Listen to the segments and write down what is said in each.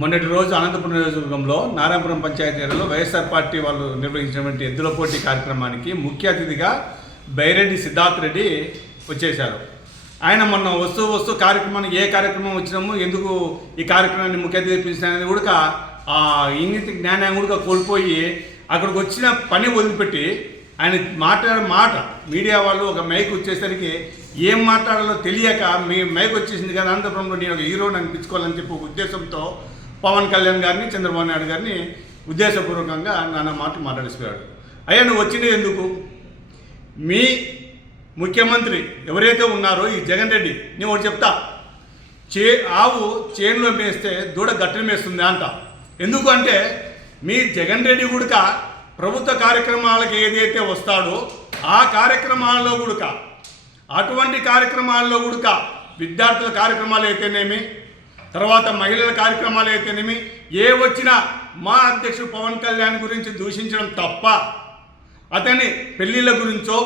మొన్నటి రోజు అనంతపురం నియోజకవర్గంలో నారాయణపురం పంచాయతీలో వైఎస్ఆర్ పార్టీ వాళ్ళు నిర్వహించినటువంటి ఎద్దుల పోటీ కార్యక్రమానికి ముఖ్య అతిథిగా బైరెడ్డి సిద్ధార్థ్ రెడ్డి వచ్చేశారు. ఆయన మొన్న వస్తూ కార్యక్రమానికి ఏ కార్యక్రమం వచ్చినామో ఎందుకు ఈ కార్యక్రమాన్ని ముఖ్య అతిథి పిలిచినది కూడా ఆ ఇంగిత జ్ఞానాన్ని కూడా కోల్పోయి అక్కడికి వచ్చిన పని వదిలిపెట్టి ఆయన మాట్లాడే మాట మీడియా వాళ్ళు ఒక మైక్ వచ్చేసరికి ఏం మాట్లాడాలో తెలియక మీ మైక్ వచ్చేసింది కదా అనంతపురంలో నేను ఒక హీరోని అనిపించుకోవాలని చెప్పి ఒక ఉద్దేశంతో పవన్ కళ్యాణ్ గారిని చంద్రబాబు నాయుడు గారిని ఉద్దేశపూర్వకంగా నాన్న మాటలు మాట్లాడిపోయాడు. అయ్యా నువ్వు వచ్చినది ఎందుకు? మీ ముఖ్యమంత్రి ఎవరైతే ఉన్నారో ఈ జగన్ రెడ్డి, నేను ఒకటి చెప్తా, ఆవు చేనులో మేస్తే దూడ గట్టెలు మేస్తుంది అంట. ఎందుకు అంటే మీ జగన్ రెడ్డి గుడక ప్రభుత్వ కార్యక్రమాలకు ఏదైతే వస్తాడో ఆ కార్యక్రమాల్లో గుడక, అటువంటి కార్యక్రమాల్లో గుడక విద్యార్థుల కార్యక్రమాలు అయితేనేమి, తర్వాత మహిళల కార్యక్రమాలు అయితేనేమి, ఏ వచ్చినా మా అధ్యక్షుడు పవన్ కళ్యాణ్ గురించి దూషించడం తప్ప అతని పెళ్ళిళ్ళ గురించో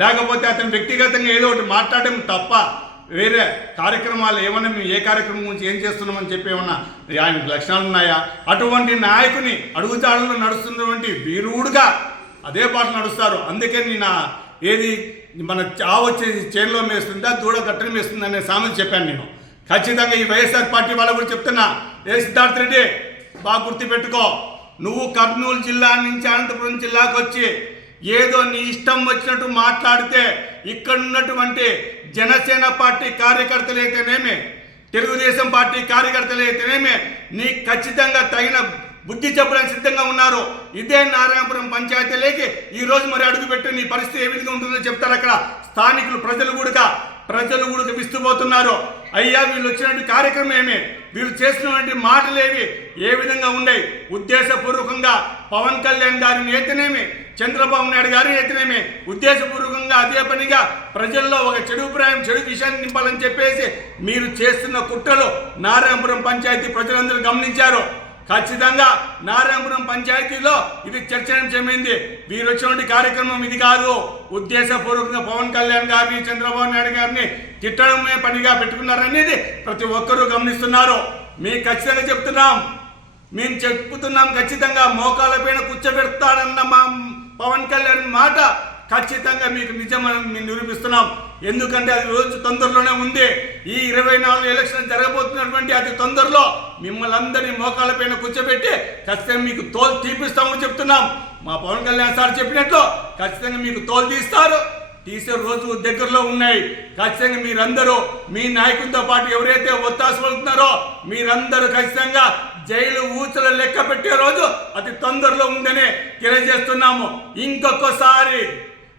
లేకపోతే అతని వ్యక్తిగతంగా ఏదో ఒకటి మాట్లాడడం తప్ప వేరే కార్యక్రమాలు ఏమన్నా మేము ఏ కార్యక్రమం గురించి ఏం చేస్తున్నామని చెప్పి ఏమన్నా ఆయనకు లక్షణాలు ఉన్నాయా? అటువంటి నాయకుని అడుగుజాడల్లో నడుస్తున్నటువంటి వీరుడుగా అదే పాట నడుస్తారు. అందుకని నా ఏది మన చావు వచ్చేసి చేనులో మేస్తుందా దూడ గట్టని మేస్తుంది అనే సామెత చెప్పాను నేను. ఖచ్చితంగా ఈ వైఎస్ఆర్ పార్టీ వాళ్ళ గురించి చెప్తున్నా, సిద్ధార్థ్ రెడ్డి బాగా గుర్తుపెట్టుకో, నువ్వు కర్నూలు జిల్లా నుంచి అనంతపురం జిల్లాకు వచ్చి ఏదో నీ ఇష్టం వచ్చినట్టు మాట్లాడితే ఇక్కడ ఉన్నటువంటి జనసేన పార్టీ కార్యకర్తలు అయితేనేమి, తెలుగుదేశం పార్టీ కార్యకర్తలు అయితేనేమి నీ ఖచ్చితంగా తగిన బుద్ధి చెప్పడానికి సిద్ధంగా ఉన్నారు. ఇదే నారాయణపురం పంచాయతీలోకి ఈరోజు మరి అడుగుపెట్టి నీ పరిస్థితి ఏ విధంగా ఉంటుందో చెప్తారు. అక్కడ స్థానికులు ప్రజలు కూడా విస్తుపోతున్నారు. అయ్యా వీళ్ళు వచ్చినటువంటి కార్యక్రమం ఏమి, వీళ్ళు చేసినటువంటి మాటలేవి ఏ విధంగా ఉన్నాయి? ఉద్దేశపూర్వకంగా పవన్ కళ్యాణ్ గారిని అయితేనేమి, చంద్రబాబు నాయుడు గారిని అయితేనేమి ఉద్దేశపూర్వకంగా అదే పనిగా ప్రజల్లో ఒక చెడు అభిప్రాయం, చెడు విషయాన్ని నింపాలని చెప్పేసి మీరు చేస్తున్న కుట్రలు నారాయణపురం పంచాయతీ ప్రజలందరూ గమనించారు. ఖచ్చితంగా నారాయణపురం పంచాయతీలో ఇది చర్చనీయాంశమైంది. వీరు వచ్చినటువంటి కార్యక్రమం ఇది కాదు. ఉద్దేశపూర్వకంగా పవన్ కళ్యాణ్ గారిని చంద్రబాబు నాయుడు గారిని తిట్టడమే పనిగా పెట్టుకున్నారనేది ప్రతి ఒక్కరూ గమనిస్తున్నారు. మీకు ఖచ్చితంగా చెప్తున్నాం, మేము చెప్పుతున్నాం, ఖచ్చితంగా మోకాళ్ళ పైన కూర్చోబెడతాడన్న మా పవన్ కళ్యాణ్ మాట ఖచ్చితంగా మీకు నిజమని మేము నిరూపిస్తున్నాం. ఎందుకంటే అది రోజు తొందరలోనే ఉంది. ఈ 24 ఎలక్షన్ జరగబోతున్నటువంటి అతి తొందరలో మిమ్మల్ని అందరినీ మోకాళ్ళ పైన కూర్చోబెట్టి ఖచ్చితంగా మీకు తోలు తీపిస్తామని చెప్తున్నాం. మా పవన్ కళ్యాణ్ సార్ చెప్పినట్లు ఖచ్చితంగా మీకు తోలు తీసే రోజు దగ్గరలో ఉన్నాయి. ఖచ్చితంగా మీరందరూ మీ నాయకులతో పాటు ఎవరైతే ఒత్తాసు పలుకుతున్నారో మీరందరూ ఖచ్చితంగా జైలు ఊచలు లెక్క పెట్టే రోజు అతి తొందరలో ఉందని తెలియజేస్తున్నాము.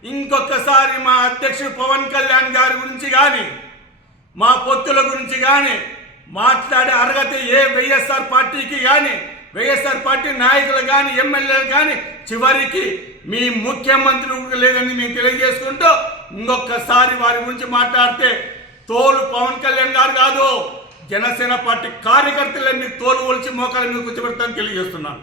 ఇంకొకసారి మా అధ్యక్షుడు పవన్ కళ్యాణ్ గారి గురించి కానీ మా పొత్తుల గురించి కానీ మాట్లాడే అర్హత ఏ వైఎస్ఆర్ పార్టీకి కానీ వైఎస్ఆర్ పార్టీ నాయకులు కానీ ఎమ్మెల్యేలు కానీ చివరికి మీ ముఖ్యమంత్రి లేదని మేము తెలియజేసుకుంటూ ఇంకొకసారి వారి గురించి మాట్లాడితే తోలు పవన్ కళ్యాణ్ గారు కాదు, జనసేన పార్టీ కార్యకర్తలే మీకు తోలు ఒలిచి మోకాల మీద కూర్చోబెడతానని తెలియజేస్తున్నాను.